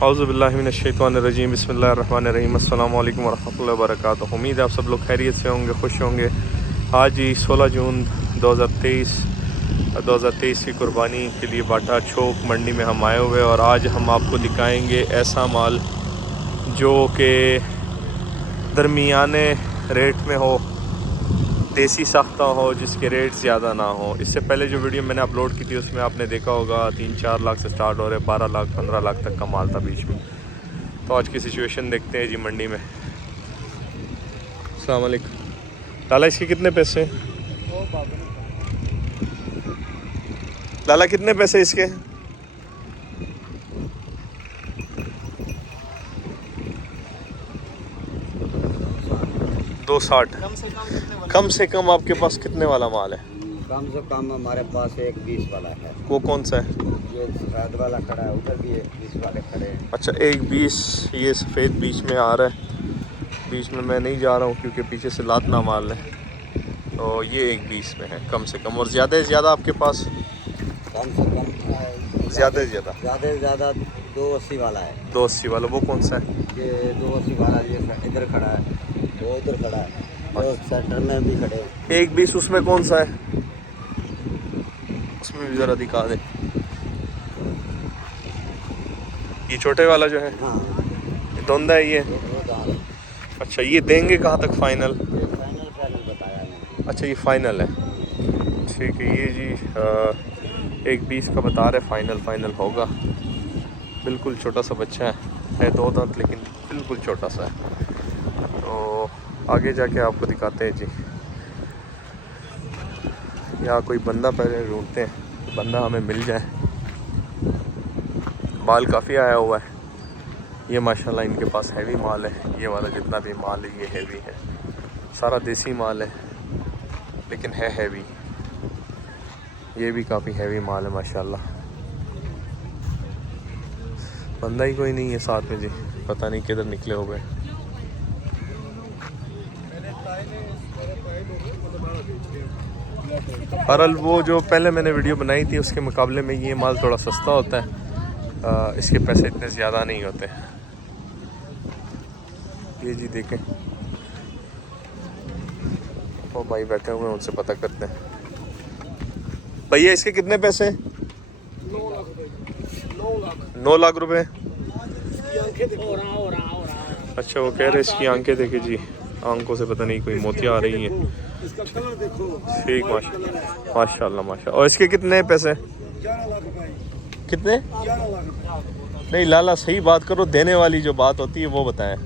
औज़ुबिल्लाहिमिनश्शैतानिर्रजीम बिस्मिल्लाहिर्रहमानिर्रहीम अस्सलामु अलैकुम वरहमतुल्लाहि वबरकातुहू। उम्मीद है आप सब लोग खैरियत से होंगे, खुश होंगे। आज ही 16 जून 2023 की कुर्बानी के लिए बाटा चौक मंडी में हम आए हुए और आज हम आपको दिखाएंगे ऐसा माल जो कि दरमियाने रेट में हो, देसी साख्ता हो, जिसके रेट ज़्यादा ना हो। इससे पहले जो वीडियो मैंने अपलोड की थी उसमें आपने देखा होगा 3-4 लाख से स्टार्ट हो रहे, 12 लाख 15 लाख तक का माल था बीच में। तो आज की सिचुएशन देखते हैं जी मंडी में। अस्सलाम वालेकुम। लाला इसके कितने पैसे? लाला कितने पैसे इसके? दो 60। कम से कम आपके पास कितने वाला माल है? कम से कम हमारे पास 1.20 वाला है। वो कौन सा है? ये सफ़ेद वाला खड़ा है, उधर भी 1.20 वाले खड़े हैं। अच्छा 1.20 ये सफ़ेद बीच में आ रहा है। बीच में मैं नहीं जा रहा हूँ क्योंकि पीछे से लातना माल है। तो ये 1.20 में है कम से कम। और ज़्यादा से ज़्यादा आपके पास? कम से कम ज़्यादा से ज़्यादा 280 वाला है। 280 वाला वो कौन सा है? ये 280 वाला ये इधर खड़ा है, वो इधर खड़ा है, वो सेंटर में भी खड़े हैं। 1.20 उसमें कौन सा है? उसमें भी ज़रा दिखा दे। ये छोटे वाला जो है? हाँ, ये धुंधा है ये? अच्छा ये देंगे कहाँ तक फाइनल? ये फाइनल बताया है। अच्छा ये फ़ाइनल है, ठीक है। ये जी 1.20 का बता रहे, फाइनल होगा। बिल्कुल छोटा सा बच्चा है 2 दांत, लेकिन बिल्कुल छोटा सा है। तो आगे जाके आपको दिखाते हैं जी। यहाँ कोई बंदा पहले ढूंढते हैं, तो बंदा हमें मिल जाए। माल काफ़ी आया हुआ है। ये माशाल्लाह इनके पास हैवी माल है। ये वाला जितना भी माल है ये हैवी है, सारा देसी माल है लेकिन है हैवी। ये भी काफ़ी हैवी माल है माशाल्लाह। बंदा ही कोई नहीं है साथ में जी, पता नहीं किधर निकले हो गए। बहरहाल वो जो पहले मैंने वीडियो बनाई थी उसके मुकाबले में ये माल थोड़ा सस्ता होता है। इसके पैसे इतने ज़्यादा नहीं होते। ये जी देखें, वो भाई बैठे हुए हैं, उनसे पता करते हैं। भैया इसके कितने पैसे? 9 लाख रुपए। अच्छा वो कह रहे इसकी आंखें देखे जी, आंखों से पता नहीं कोई मोतियाँ आ रही हैं। ठीक माशाल्लाह। और इसके कितने पैसे? 11 लाख रुपए। कितने? 11 लाख रुपए। नहीं लाला सही बात करो, देने वाली जो बात होती है वो बताएं।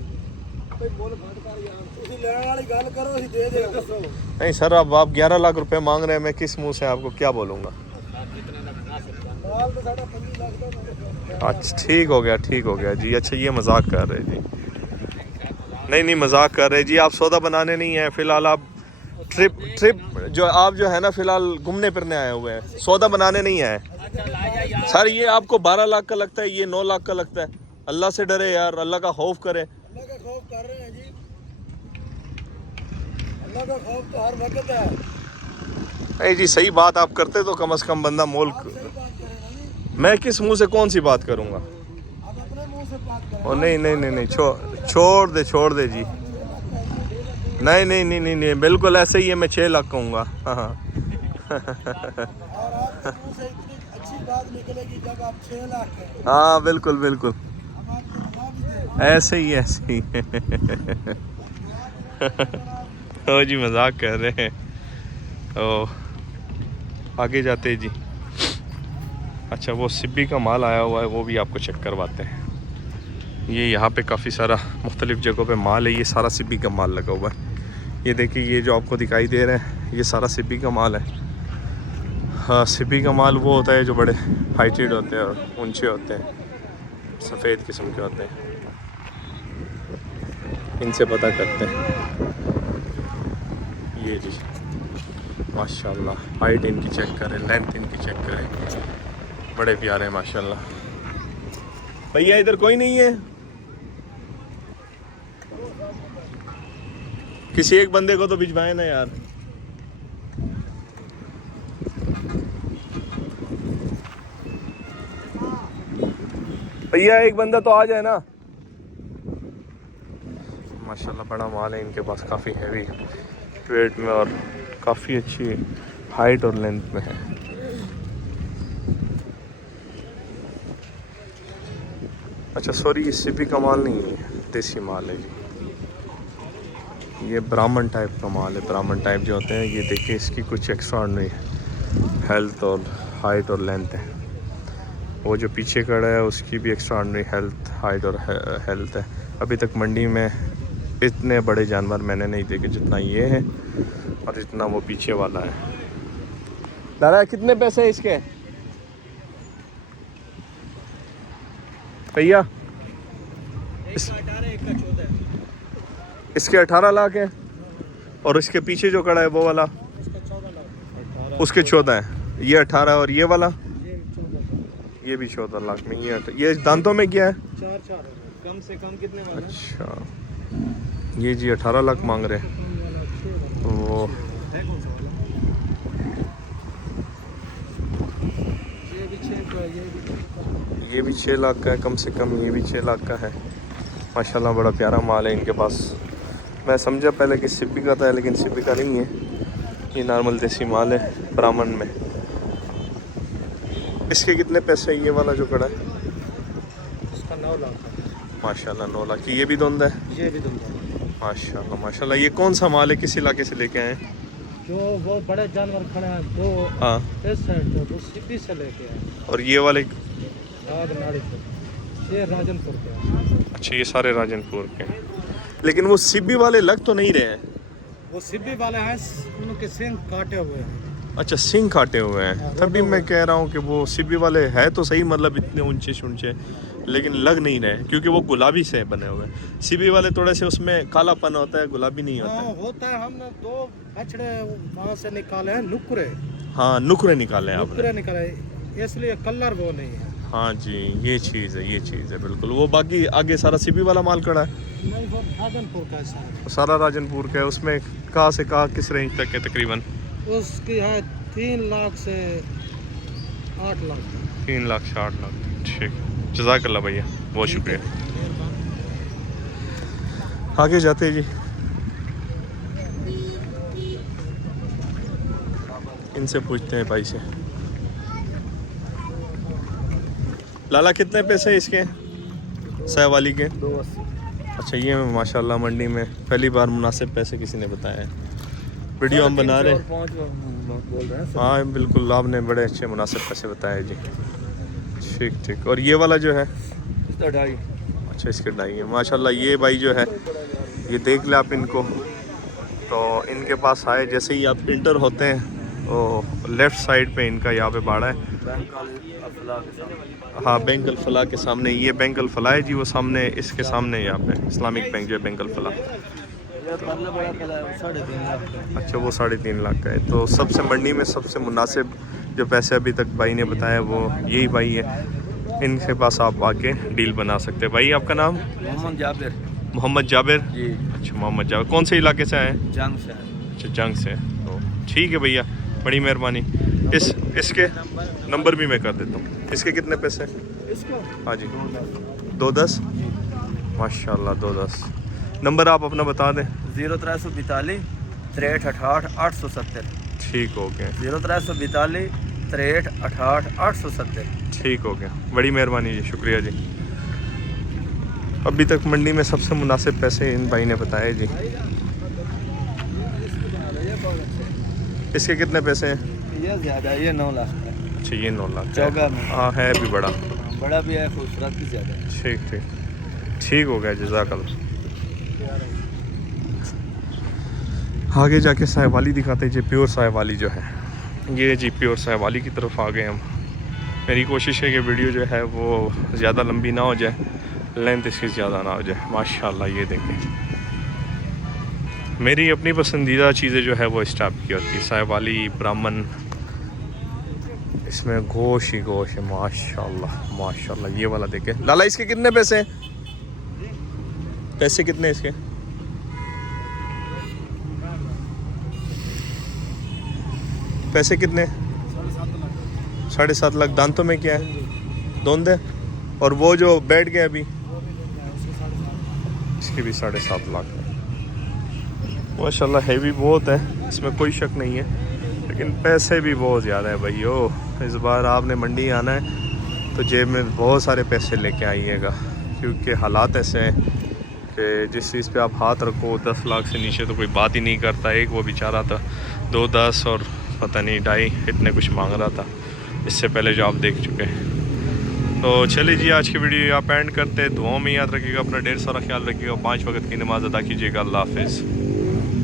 नहीं सर अब आप 11 लाख रुपए मांग रहे हैं, मैं किस मुंह से आपको क्या बोलूँगा। अच्छा ठीक हो गया जी। अच्छा ये मजाक कर रहे जी? नहीं मजाक कर रहे जी। आप सौदा बनाने नहीं है फ़िलहाल, आप ट्रिप जो आप जो है ना फ़िलहाल घूमने फिरने आए हुए हैं, सौदा बनाने नहीं आए सर। ये आपको 12 लाख का लगता है, ये 9 लाख का लगता है। अल्लाह से डरे यार, अल्लाह का खौफ करें। अल्लाह का खौफ कर रहे हैं जी, अल्लाह का खौफ तो हर वक्त है। नहीं जी सही बात आप करते तो कम से कम बंदा मोल। मैं किस मुंह से कौन सी बात करूंगा? आप अपने मुंह से बात करें। ओ नहीं छोड़ दे जी। नहीं बिल्कुल ऐसे ही है। मैं 6 लाख कहूँगा। हाँ और आपके मुंह से इतनी अच्छी बात निकलेगी जब आप 6 लाख कहें। हाँ बिल्कुल हम आपको दुआ भी दें। ऐसे ही ओ जी मजाक कर रहे हैं। ओ आगे जाते हैं जी। अच्छा वो सिब्बी का माल आया हुआ है, वो भी आपको चेक करवाते हैं। ये यहाँ पे काफ़ी सारा मुख्तलिफ़ जगहों पे माल है। ये सारा सिब्बी का माल लगा हुआ है। ये देखिए ये जो आपको दिखाई दे रहा है ये सारा सिब्बी का माल है। हाँ सिब्बी का माल वो होता है जो बड़े हाइटेड होते हैं और ऊंचे होते हैं, सफ़ेद किस्म के होते हैं। इनसे पता करते हैं। ये जी माशाल्लाह हाइट इनकी चेक करें, लेंथ इनकी चेक करें, बड़े प्यारे माशाल्लाह। भैया इधर कोई नहीं है? किसी एक बंदे को तो भिजवाए ना यार। भैया एक बंदा तो आ जाए ना। माशाल्लाह बड़ा माल है इनके पास, काफ़ी हैवी वेट में और काफ़ी अच्छी हाइट और लेंथ में है। अच्छा सॉरी, ये सिपी का माल नहीं है, देसी माल है जी। ये ब्राह्मण टाइप का माल है। ब्राह्मण टाइप जो होते हैं, ये देखिए इसकी कुछ एक्स्ट्राऑर्डिनरी हेल्थ और हाइट और लेंथ है। वो जो पीछे खड़ा है उसकी भी एक्स्ट्राऑर्डिनरी हेल्थ, हाइट और हेल्थ है। अभी तक मंडी में इतने बड़े जानवर मैंने नहीं देखे जितना ये है और जितना वो पीछे वाला है। दादा कितने पैसे हैं इसके भैया? इसके 18 लाख है और इसके पीछे जो खड़ा है वो वाला उसके 14 है। ये 18 और ये वाला ये भी 14 लाख में। ये दांतों में क्या है? 4 कम से कम कितने वाला? अच्छा ये जी 18 लाख मांग रहे हैं। वो ये भी 6 लाख का है कम से कम। ये भी 6 लाख का है। माशाल्लाह बड़ा प्यारा माल है इनके पास। मैं समझा पहले कि सिपी का था, लेकिन सिपी का नहीं है, ये नॉर्मल देसी माल है ब्राह्मण में। इसके कितने पैसे है ये वाला जो खड़ा है? इसका 9 लाख। माशाल्लाह 9 लाख की। ये भी धुंध है? ये भी दूंगा। माशाल्लाह माशाल्लाह। ये कौन सा माल है, किस इलाके से लेके आए हैं? जो वो बड़े जानवर खड़े हैं दो हाँ, इस साइड तो वो सिपी से लेके आए। और ये वाले? नाड़ी से ये राजनपुर के हैं। अच्छा ये सारे राजनपुर के हैं। लेकिन वो सिब्बी वाले लग तो नहीं रहे हैं? वो सिब्बी वाले हैं, उनके सींग काटे हुए हैं। अच्छा सिंग काटे हुए हैं, तभी मैं कह रहा हूँ कि वो सिब्बी वाले है तो सही, मतलब इतने ऊंचे ऊंचे, लेकिन लग नहीं रहे क्योंकि वो गुलाबी से बने हुए हैं। सिब्बी वाले थोड़े से उसमें कालापन होता है, गुलाबी नहीं होता है। होता है। हमने 2 बछड़े वहाँ से निकाले हैं, नुकरे। हाँ नुकरे निकाले हैं आपने? नुकरे निकाले, इसलिए कलर वो नहीं है। हाँ जी ये चीज़ है, ये चीज़ है बिल्कुल। वो बाकी आगे सारा सिब्बी वाला माल खड़ा है? नहीं, वो राजनपुर का है सारा राजनपुर का है। उसमें कहाँ से कहाँ किस रेंज तक है तकरीबन? उसकी है 3 लाख से 8 लाख। 3 लाख से 8 लाख। ठीक, जज़ाकल्लाह भैया, बहुत शुक्रिया। आगे जाते हैं जी। इनसे पूछते हैं भाई से। लाला कितने पैसे हैं इसके सहवाली के? 280। अच्छा ये माशाल्लाह मंडी में पहली बार मुनासिब पैसे किसी ने बताया है। वीडियो हम बना रहे हैं। बोल रहे हैं। हाँ बिल्कुल, आपने बड़े अच्छे मुनासिब पैसे बताए जी। ठीक ठीक। और ये वाला जो है? इसका 2.5। अच्छा इसके 2.5 है। माशाल्लाह ये भाई जो है, ये देख ले आप इनको, तो इनके पास आए जैसे ही आप इंटर होते हैं तो लेफ़्ट साइड पे इनका यहाँ पे बाड़ा है। हाँ बैंक अल फलाह के सामने। ये बैंक अल फलाह है जी, वो सामने इसके सामने यहाँ पे इस्लामिक बैंक जो है बैंक अल फलाह। अच्छा वो 3.5 लाख का है। तो सबसे मंडी में सबसे मुनासिब जो पैसे अभी तक भाई ने बताया वो यही भाई है। इनके पास आप आके डील बना सकते हैं। भाई आपका नाम? मोहम्मद जाबिर। मोहम्मद जाबिर जी। अच्छा मोहम्मद जाबिर, कौन से इलाके से आए हैं? जंग से। अच्छा जंग से। तो ठीक है भैया, बड़ी मेहरबानी। इसके नंबर भी मैं कर देता हूँ। इसके कितने पैसे? इसको हाँ जी 210। माशाल्लाह 210। नंबर आप अपना बता दें। 0342 63 68 870। ठीक हो गया। 0342 63 68 870। ठीक हो गया, बड़ी मेहरबानी जी, शुक्रिया जी। अभी तक मंडी में सबसे मुनासिब पैसे इन भाई ने बताए जी। इसके कितने पैसे हैं? ये ज़्यादा है, ये 9 लाख का। अच्छा ये 9 लाख चौगा में। हाँ है भी बड़ा भी है, खूबसूरत भी ज़्यादा है। ठीक ठीक। ठीक हो गया, जज़ाकल्लाह। आगे जाके साहिवाली दिखाते हैं जी, प्योर साहिवाली जो है। ये जी प्योर साहिवाली की तरफ आ गए हम। मेरी कोशिश है कि वीडियो जो है वो ज़्यादा लंबी ना हो जाए, लेंथ इसकी ज़्यादा ना हो जाए। माशाल्लाह ये देखें, मेरी अपनी पसंदीदा चीज़ें जो है वो इस टाइप की होती है। साहिवाली, ब्राह्मण, इसमें गोश ही गोश है। माशाल्लाह माशाल्लाह। ये वाला देखे लाला, इसके कितने पैसे हैं? पैसे कितने इसके? पैसे कितने? 7.5 लाख। दांतों में क्या है? धुंध है? और वो जो बैठ गया अभी, वो भी लेके आया, उसके 7.5 इसके भी 7.5 लाख है। माशाल्लाह हैवी बहुत है, इसमें कोई शक नहीं है, लेकिन पैसे भी बहुत ज़्यादा है भाई। ओ इस बार आपने मंडी आना है तो जेब में बहुत सारे पैसे लेके आइएगा, क्योंकि हालात ऐसे हैं कि जिस चीज़ पे आप हाथ रखो 10 लाख से नीचे तो कोई बात ही नहीं करता। एक वो बेचारा था 2-10 और पता नहीं 2.5 इतने कुछ मांग रहा था, इससे पहले जो आप देख चुके हैं। तो चलिए जी, आज की वीडियो यहाँ पे एंड करते हैं। दुआओं में याद रखिएगा, अपना ढेर सारा ख्याल रखिएगा, 5 वक्त की नमाज़ अदा कीजिएगा। अल्लाह हाफिज़।